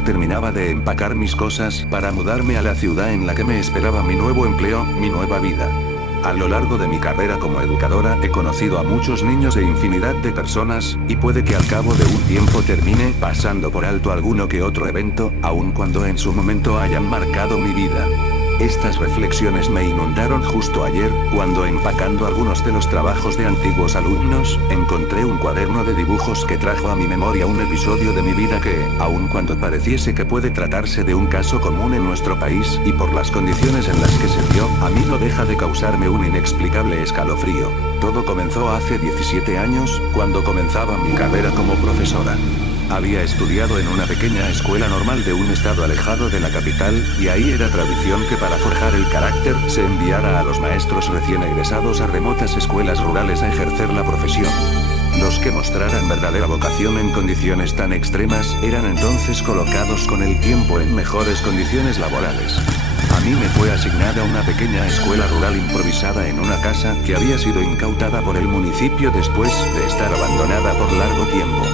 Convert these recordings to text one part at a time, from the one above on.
ayer terminaba de empacar mis cosas para mudarme a la ciudad en la que me esperaba mi nuevo empleo, mi nueva vida. A lo largo de mi carrera como educadora he conocido a muchos niños e infinidad de personas, y puede que al cabo de un tiempo termine pasando por alto alguno que otro evento, aun cuando en su momento hayan marcado mi vida. Estas reflexiones me inundaron justo ayer, cuando empacando algunos de los trabajos de antiguos alumnos, encontré un cuaderno de dibujos que trajo a mi memoria un episodio de mi vida que, aun cuando pareciese que puede tratarse de un caso común en nuestro país, y por las condiciones en las que se dio, a mí no deja de causarme un inexplicable escalofrío. Todo comenzó hace 17 años, cuando comenzaba mi carrera como profesora. Había estudiado en una pequeña escuela normal de un estado alejado de la capital, y ahí era tradición que para forjar el carácter se enviara a los maestros recién egresados a remotas escuelas rurales a ejercer la profesión. Los que mostraran verdadera vocación en condiciones tan extremas eran entonces colocados con el tiempo en mejores condiciones laborales. A mí me fue asignada una pequeña escuela rural improvisada en una casa que había sido incautada por el municipio después de estar abandonada por largo tiempo.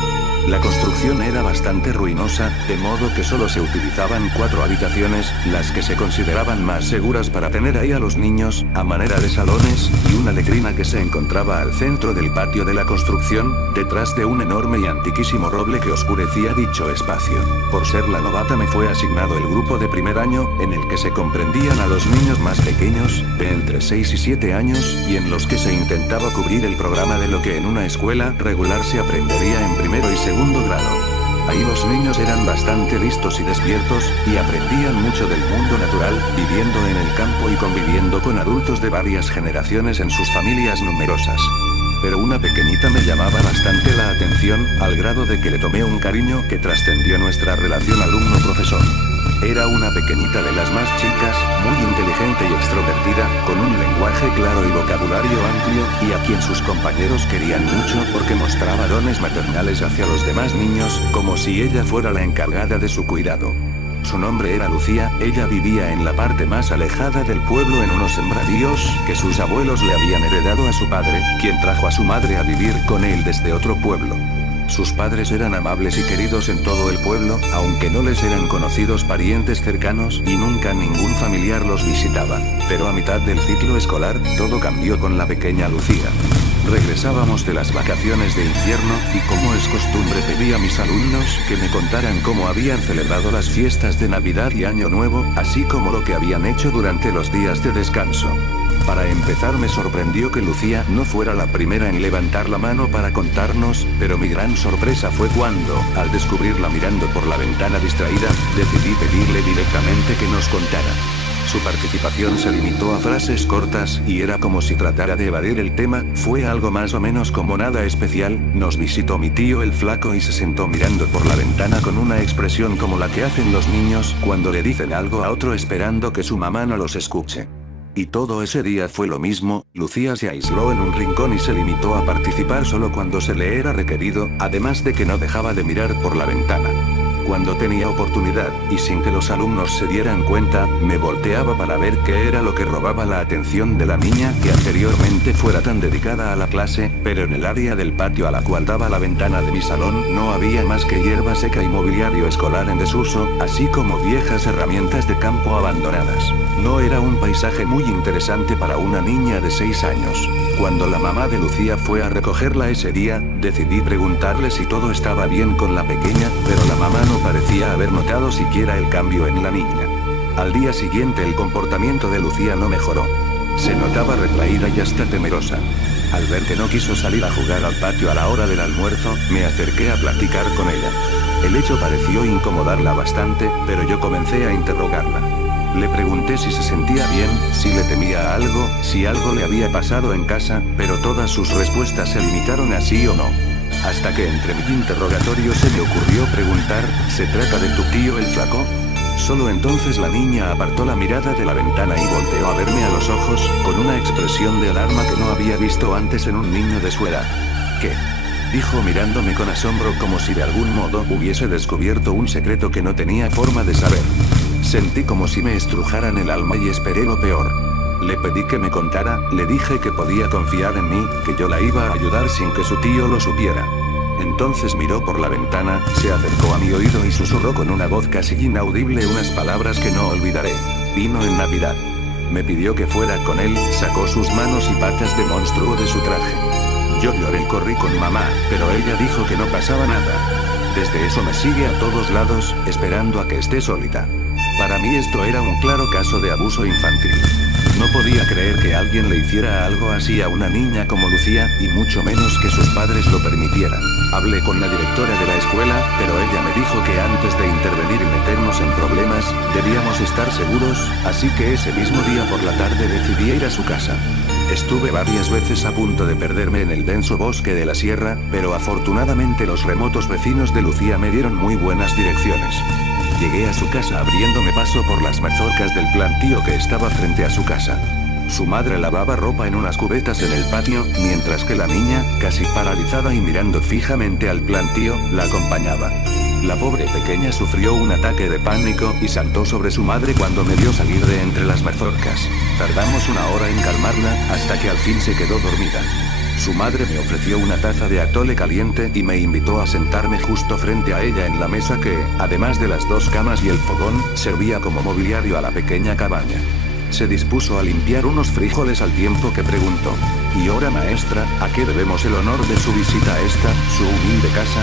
La construcción era bastante ruinosa, de modo que solo se utilizaban 4 habitaciones, las que se consideraban más seguras para tener ahí a los niños, a manera de salones, y una letrina que se encontraba al centro del patio de la construcción, detrás de un enorme y antiquísimo roble que oscurecía dicho espacio. Por ser la novata me fue asignado el grupo de primer año, en el que se comprendían a los niños más pequeños, de entre 6 y 7 años, y en los que se intentaba cubrir el programa de lo que en una escuela regular se aprendería en primero y segundo grado. Ahí los niños eran bastante listos y despiertos, y aprendían mucho del mundo natural, viviendo en el campo y conviviendo con adultos de varias generaciones en sus familias numerosas. Pero una pequeñita me llamaba bastante la atención, al grado de que le tomé un cariño que trascendió nuestra relación alumno-profesor. Era una pequeñita de las más chicas, muy inteligente y extrovertida, con un lenguaje claro y vocabulario amplio, y a quien sus compañeros querían mucho porque mostraba dones maternales hacia los demás niños, como si ella fuera la encargada de su cuidado. Su nombre era Lucía, ella vivía en la parte más alejada del pueblo en unos sembradíos que sus abuelos le habían heredado a su padre, quien trajo a su madre a vivir con él desde otro pueblo. Sus padres eran amables y queridos en todo el pueblo, aunque no les eran conocidos parientes cercanos y nunca ningún familiar los visitaba. Pero a mitad del ciclo escolar, todo cambió con la pequeña Lucía. Regresábamos de las vacaciones de invierno, y como es costumbre pedí a mis alumnos que me contaran cómo habían celebrado las fiestas de Navidad y Año Nuevo, así como lo que habían hecho durante los días de descanso. Para empezar me sorprendió que Lucía no fuera la primera en levantar la mano para contarnos, pero mi gran sorpresa fue cuando, al descubrirla mirando por la ventana distraída, decidí pedirle directamente que nos contara. Su participación se limitó a frases cortas, y era como si tratara de evadir el tema. Fue algo más o menos como nada especial. Nos visitó mi tío el flaco y se sentó mirando por la ventana con una expresión como la que hacen los niños cuando le dicen algo a otro esperando que su mamá no los escuche. Y todo ese día fue lo mismo. Lucía se aisló en un rincón y se limitó a participar solo cuando se le era requerido, además de que no dejaba de mirar por la ventana. Cuando tenía oportunidad, y sin que los alumnos se dieran cuenta, me volteaba para ver qué era lo que robaba la atención de la niña que anteriormente fuera tan dedicada a la clase, pero en el área del patio a la cual daba la ventana de mi salón no había más que hierba seca y mobiliario escolar en desuso, así como viejas herramientas de campo abandonadas. No era un paisaje muy interesante para una niña de 6 años. Cuando la mamá de Lucía fue a recogerla ese día, decidí preguntarle si todo estaba bien con la pequeña, pero la mamá no parecía haber notado siquiera el cambio en la niña. Al día siguiente el comportamiento de Lucía no mejoró. Se notaba retraída y hasta temerosa. Al ver que no quiso salir a jugar al patio a la hora del almuerzo, me acerqué a platicar con ella. El hecho pareció incomodarla bastante, pero yo comencé a interrogarla. Le pregunté si se sentía bien, si le temía a algo, si algo le había pasado en casa, pero todas sus respuestas se limitaron a sí o no. Hasta que entre mi interrogatorio se me ocurrió preguntar, ¿se trata de tu tío el flaco? Solo entonces la niña apartó la mirada de la ventana y volteó a verme a los ojos, con una expresión de alarma que no había visto antes en un niño de su edad. ¿Qué?, dijo mirándome con asombro como si de algún modo hubiese descubierto un secreto que no tenía forma de saber. Sentí como si me estrujaran el alma y esperé lo peor. Le pedí que me contara, le dije que podía confiar en mí, que yo la iba a ayudar sin que su tío lo supiera. Entonces miró por la ventana, se acercó a mi oído y susurró con una voz casi inaudible unas palabras que no olvidaré. Vino en Navidad. Me pidió que fuera con él, sacó sus manos y patas de monstruo de su traje. Yo lloré y corrí con mamá, pero ella dijo que no pasaba nada. Desde eso me sigue a todos lados, esperando a que esté solita. Para mí esto era un claro caso de abuso infantil. No podía creer que alguien le hiciera algo así a una niña como Lucía, y mucho menos que sus padres lo permitieran. Hablé con la directora de la escuela, pero ella me dijo que antes de intervenir y meternos en problemas, debíamos estar seguros, así que ese mismo día por la tarde decidí ir a su casa. Estuve varias veces a punto de perderme en el denso bosque de la sierra, pero afortunadamente los remotos vecinos de Lucía me dieron muy buenas direcciones. Llegué a su casa abriéndome paso por las mazorcas del plantío que estaba frente a su casa. Su madre lavaba ropa en unas cubetas en el patio, mientras que la niña, casi paralizada y mirando fijamente al plantío, la acompañaba. La pobre pequeña sufrió un ataque de pánico y saltó sobre su madre cuando me vio salir de entre las mazorcas. Tardamos una hora en calmarla, hasta que al fin se quedó dormida. Su madre me ofreció una taza de atole caliente y me invitó a sentarme justo frente a ella en la mesa que, además de las 2 camas y el fogón, servía como mobiliario a la pequeña cabaña. Se dispuso a limpiar unos frijoles al tiempo que preguntó: «¿Y ahora, maestra, a qué debemos el honor de su visita a esta, su humilde casa?».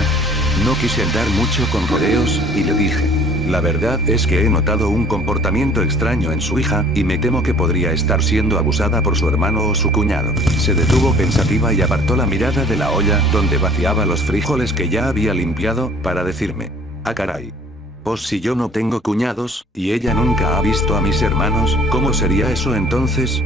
No quise andar mucho con rodeos, y le dije: «La verdad es que he notado un comportamiento extraño en su hija, y me temo que podría estar siendo abusada por su hermano o su cuñado». Se detuvo pensativa y apartó la mirada de la olla donde vaciaba los frijoles que ya había limpiado, para decirme: «Ah, caray. Pues si yo no tengo cuñados, y ella nunca ha visto a mis hermanos, ¿cómo sería eso entonces?».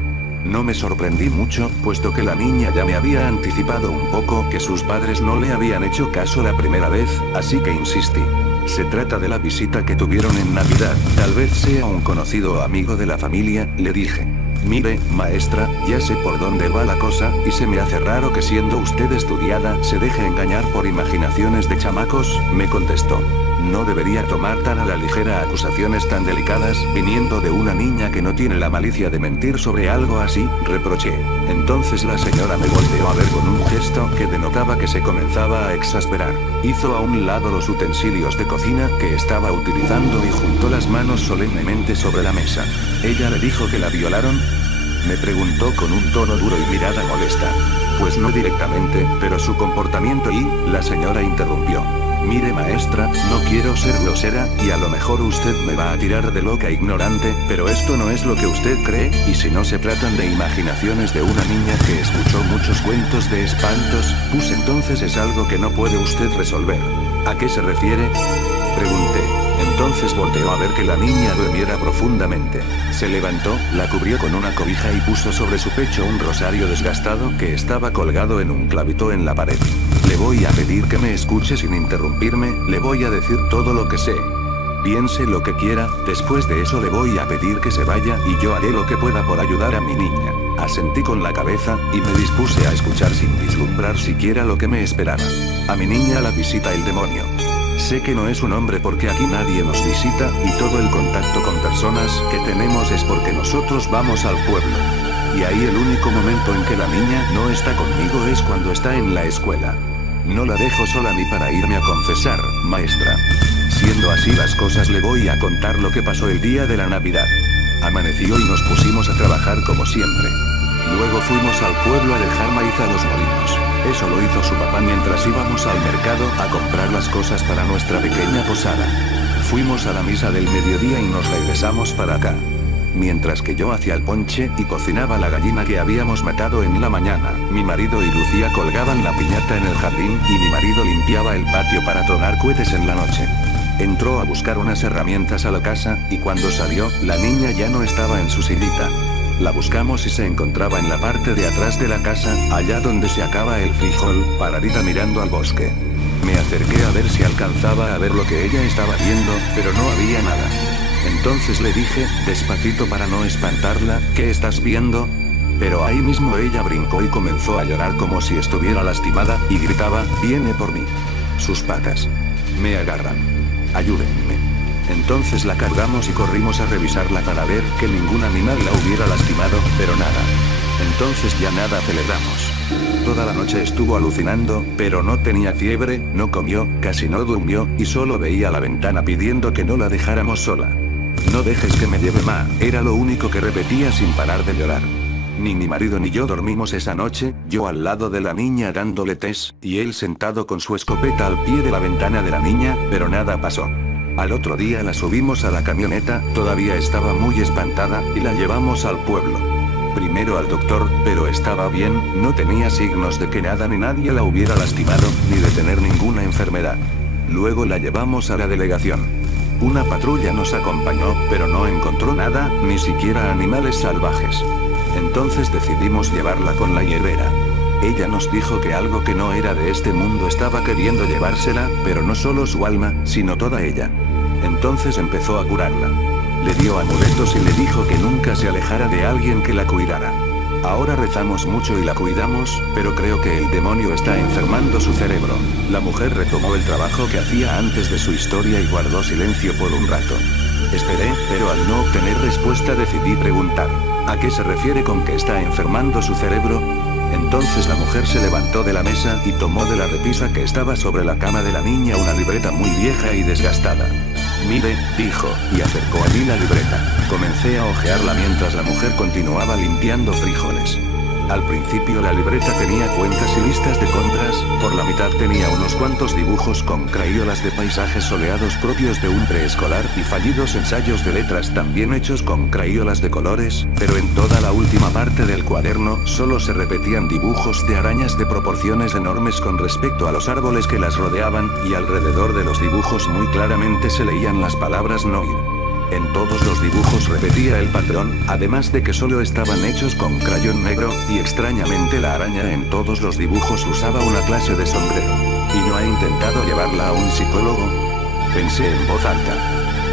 No me sorprendí mucho, puesto que la niña ya me había anticipado un poco que sus padres no le habían hecho caso la primera vez, así que insistí: «Se trata de la visita que tuvieron en Navidad, tal vez sea un conocido o amigo de la familia», le dije. «Mire, maestra, ya sé por dónde va la cosa, y se me hace raro que siendo usted estudiada, se deje engañar por imaginaciones de chamacos», me contestó. No debería tomar tan a la ligera acusaciones tan delicadas, viniendo de una niña que no tiene la malicia de mentir sobre algo así, reproché. Entonces la señora me volteó a ver con un gesto que denotaba que se comenzaba a exasperar. Hizo a un lado los utensilios de cocina que estaba utilizando y juntó las manos solemnemente sobre la mesa. «¿Ella le dijo que la violaron?», me preguntó con un tono duro y mirada molesta. «Pues no directamente, pero su comportamiento y», la señora interrumpió. «Mire, maestra, no quiero ser grosera, y a lo mejor usted me va a tirar de loca ignorante, pero esto no es lo que usted cree, y si no se tratan de imaginaciones de una niña que escuchó muchos cuentos de espantos, pues entonces es algo que no puede usted resolver». «¿A qué se refiere?», pregunté. Entonces volteó a ver que la niña durmiera profundamente. Se levantó, la cubrió con una cobija y puso sobre su pecho un rosario desgastado que estaba colgado en un clavito en la pared. «Le voy a pedir que me escuche sin interrumpirme, le voy a decir todo lo que sé. Piense lo que quiera, después de eso le voy a pedir que se vaya y yo haré lo que pueda por ayudar a mi niña». Asentí con la cabeza, y me dispuse a escuchar sin vislumbrar siquiera lo que me esperaba. A mi niña la visita el demonio. Sé que no es un hombre porque aquí nadie nos visita, y todo el contacto con personas que tenemos es porque nosotros vamos al pueblo. Y ahí el único momento en que la niña no está conmigo es cuando está en la escuela. No la dejo sola ni para irme a confesar, maestra. Siendo así las cosas, le voy a contar lo que pasó el día de la Navidad. Amaneció y nos pusimos a trabajar como siempre. Luego fuimos al pueblo a dejar maíz a los molinos. Eso lo hizo su papá mientras íbamos al mercado a comprar las cosas para nuestra pequeña posada. Fuimos a la misa del mediodía y nos regresamos para acá. Mientras que yo hacía el ponche y cocinaba la gallina que habíamos matado en la mañana, mi marido y Lucía colgaban la piñata en el jardín, y mi marido limpiaba el patio para tronar cohetes en la noche. Entró a buscar unas herramientas a la casa, y cuando salió, la niña ya no estaba en su sillita. La buscamos y se encontraba en la parte de atrás de la casa, allá donde se acaba el frijol, paradita mirando al bosque. Me acerqué a ver si alcanzaba a ver lo que ella estaba viendo, pero no había nada. Entonces le dije, despacito para no espantarla: «¿Qué estás viendo?». Pero ahí mismo ella brincó y comenzó a llorar como si estuviera lastimada, y gritaba: «Viene por mí. Sus patas me agarran. Ayúdenme». Entonces la cargamos y corrimos a revisarla para ver que ningún animal la hubiera lastimado, pero nada. Entonces ya nada celebramos. Toda la noche estuvo alucinando, pero no tenía fiebre, no comió, casi no durmió, y solo veía la ventana pidiendo que no la dejáramos sola. No dejes que me lleve ma, era lo único que repetía sin parar de llorar. Ni mi marido ni yo dormimos esa noche, yo al lado de la niña dándole tés, y él sentado con su escopeta al pie de la ventana de la niña, pero nada pasó. Al otro día la subimos a la camioneta, todavía estaba muy espantada, y la llevamos al pueblo. Primero al doctor, pero estaba bien, no tenía signos de que nada ni nadie la hubiera lastimado, ni de tener ninguna enfermedad. Luego la llevamos a la delegación. Una patrulla nos acompañó, pero no encontró nada, ni siquiera animales salvajes. Entonces decidimos llevarla con la hierbera. Ella nos dijo que algo que no era de este mundo estaba queriendo llevársela, pero no solo su alma, sino toda ella. Entonces empezó a curarla. Le dio amuletos y le dijo que nunca se alejara de alguien que la cuidara. Ahora rezamos mucho y la cuidamos, pero creo que el demonio está enfermando su cerebro. La mujer retomó el trabajo que hacía antes de su historia y guardó silencio por un rato. Esperé, pero al no obtener respuesta decidí preguntar. ¿A qué se refiere con que está enfermando su cerebro? Entonces la mujer se levantó de la mesa y tomó de la repisa que estaba sobre la cama de la niña una libreta muy vieja y desgastada. Mire, dijo, y acercó a mí la libreta. Comencé a hojearla mientras la mujer continuaba limpiando frijoles. Al principio la libreta tenía cuentas y listas de compras, por la mitad tenía unos cuantos dibujos con crayolas de paisajes soleados propios de un preescolar y fallidos ensayos de letras también hechos con crayolas de colores, pero en toda la última parte del cuaderno solo se repetían dibujos de arañas de proporciones enormes con respecto a los árboles que las rodeaban, y alrededor de los dibujos muy claramente se leían las palabras no ir. En todos los dibujos repetía el patrón, además de que solo estaban hechos con crayón negro, y extrañamente la araña en todos los dibujos usaba una clase de sombrero. ¿Y no ha intentado llevarla a un psicólogo? Pensé en voz alta.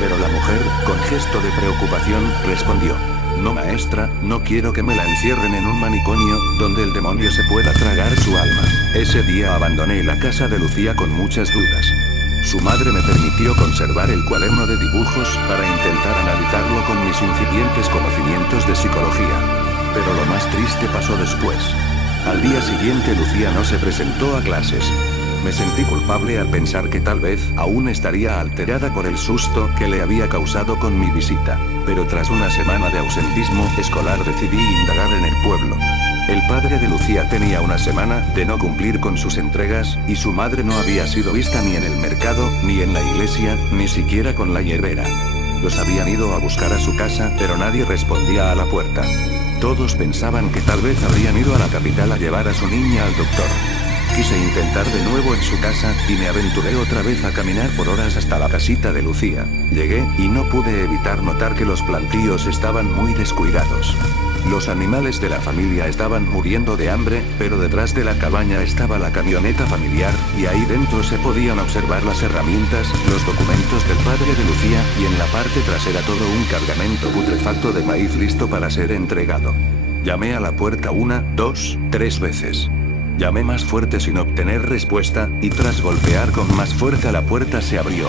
Pero la mujer, con gesto de preocupación, respondió. No maestra, no quiero que me la encierren en un manicomio, donde el demonio se pueda tragar su alma. Ese día abandoné la casa de Lucía con muchas dudas. Su madre me permitió conservar el cuaderno de dibujos para intentar analizarlo con mis incipientes conocimientos de psicología. Pero lo más triste pasó después. Al día siguiente Lucía no se presentó a clases. Me sentí culpable al pensar que tal vez aún estaría alterada por el susto que le había causado con mi visita. Pero tras una semana de ausentismo escolar decidí indagar en el pueblo. El padre de Lucía tenía una semana de no cumplir con sus entregas, y su madre no había sido vista ni en el mercado, ni en la iglesia, ni siquiera con la hierbera. Los habían ido a buscar a su casa, pero nadie respondía a la puerta. Todos pensaban que tal vez habrían ido a la capital a llevar a su niña al doctor. Quise intentar de nuevo en su casa, y me aventuré otra vez a caminar por horas hasta la casita de Lucía. Llegué, y no pude evitar notar que los plantíos estaban muy descuidados. Los animales de la familia estaban muriendo de hambre, pero detrás de la cabaña estaba la camioneta familiar, y ahí dentro se podían observar las herramientas, los documentos del padre de Lucía, y en la parte trasera todo un cargamento putrefacto de maíz listo para ser entregado. Llamé a la puerta 1, 2, 3 veces. Llamé más fuerte sin obtener respuesta, y tras golpear con más fuerza la puerta se abrió.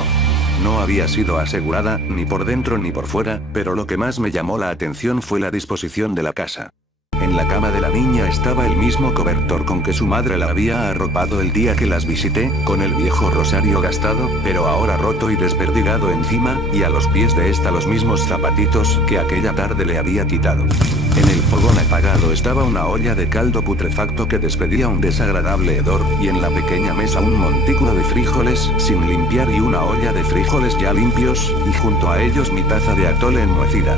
No había sido asegurada, ni por dentro ni por fuera, pero lo que más me llamó la atención fue la disposición de la casa. En la cama de la niña estaba el mismo cobertor con que su madre la había arropado el día que las visité, con el viejo rosario gastado, pero ahora roto y desperdigado encima, y a los pies de esta los mismos zapatitos que aquella tarde le había quitado. En el fogón apagado estaba una olla de caldo putrefacto que despedía un desagradable hedor, y en la pequeña mesa un montículo de frijoles sin limpiar y una olla de frijoles ya limpios, y junto a ellos mi taza de atole enmohecida.